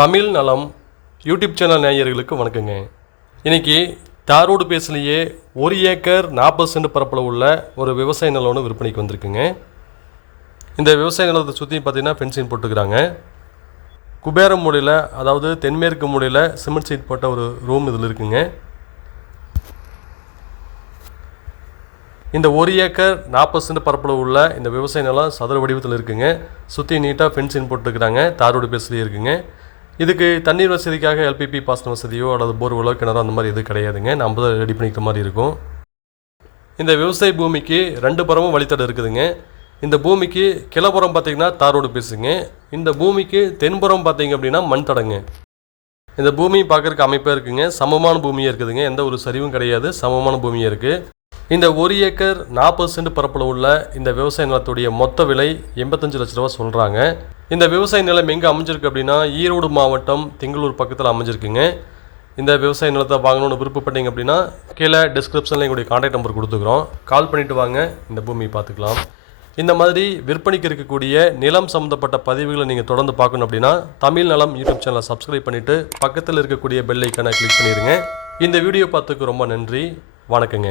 தமிழ் நலம் YouTube channel நேயர்களுக்கு வணக்கங்க. இன்றைக்கி தாரோடு பேசலையே ஒரு ஏக்கர் நாற்பது சென்ட் பரப்பில் உள்ள ஒரு விவசாய நிலம் ஒன்று விற்பனைக்கு வந்திருக்குங்க. இந்த விவசாய நிலத்தை சுற்றி பார்த்தீங்கன்னா ஃபென்சிங் போட்டுக்கிறாங்க. குபேர மூலையில் அதாவது தென்மேற்கு மூலையில் சிமெண்ட் சீட் போட்ட ஒரு ரூம் இதில் இருக்குங்க. இந்த ஒரு ஏக்கர் நாற்பது சென்ட் பரப்பில் உள்ள இந்த விவசாய நிலம் சதுர வடிவத்தில் இருக்குங்க. சுற்றி நீட்டாக ஃபென்சிங் போட்டுருக்குறாங்க தாரோடு பேசலையே இருக்குங்க. இதுக்கு தண்ணீர் வசதிக்காக எல்பிபி பாசன வசதியோ அல்லது போர்வெலோ கிணறோ அந்த மாதிரி எதுவும் கிடையாதுங்க. நம்ம தான் ரெடி பண்ணிக்கிற மாதிரி இருக்கும். இந்த விவசாய பூமிக்கு ரெண்டு புறமும் வழித்தடம் இருக்குதுங்க. இந்த பூமிக்கு கிளப்புறம் பார்த்தீங்கன்னா தாரோடு பேசுங்க இந்த பூமிக்கு தென்புறம் பார்த்தீங்க அப்படின்னா மண் தடங்க. இந்த பூமி பார்க்குறக்கு அமைப்பாக இருக்குதுங்க சமமான பூமியாக இருக்குதுங்க. எந்த ஒரு சரிவும் கிடையாது. சமமான பூமியாக இருக்குது இந்த ஒரு ஏக்கர் நாற்பது சென்ட் பரப்பில் உள்ள இந்த விவசாய நிலத்துடைய மொத்த விலை எண்பத்தஞ்சு லட்ச ரூபா சொல்கிறாங்க இந்த விவசாய நிலம் எங்கே அமைஞ்சிருக்கு அப்படின்னா ஈரோடு மாவட்டம் திங்களூர் பக்கத்தில் அமைஞ்சிருக்குங்க. இந்த விவசாய நிலத்தை வாங்கணும்னு விருப்பப்பட்டீங்க அப்படின்னா கீழே டிஸ்கிரிப்ஷனில் எங்களுடைய கான்டாக்ட் நம்பர் கொடுத்துக்கிறோம். கால் பண்ணிவிட்டு வாங்க இந்த பூமியை பார்த்துக்கலாம். இந்த மாதிரி விற்பனைக்கு இருக்கக்கூடிய நிலம் சம்மந்தப்பட்ட பதிவுகளை நீங்கள் தொடர்ந்து பார்க்கணும் அப்படின்னா தமிழ் நலம் யூடியூப் சேனலை சப்ஸ்கிரைப் பண்ணிவிட்டு பக்கத்தில் இருக்கக்கூடிய பெல் ஐக்கானை கிளிக் பண்ணிடுங்க இந்த வீடியோ பார்த்துக்கு ரொம்ப நன்றி. வணக்கங்க.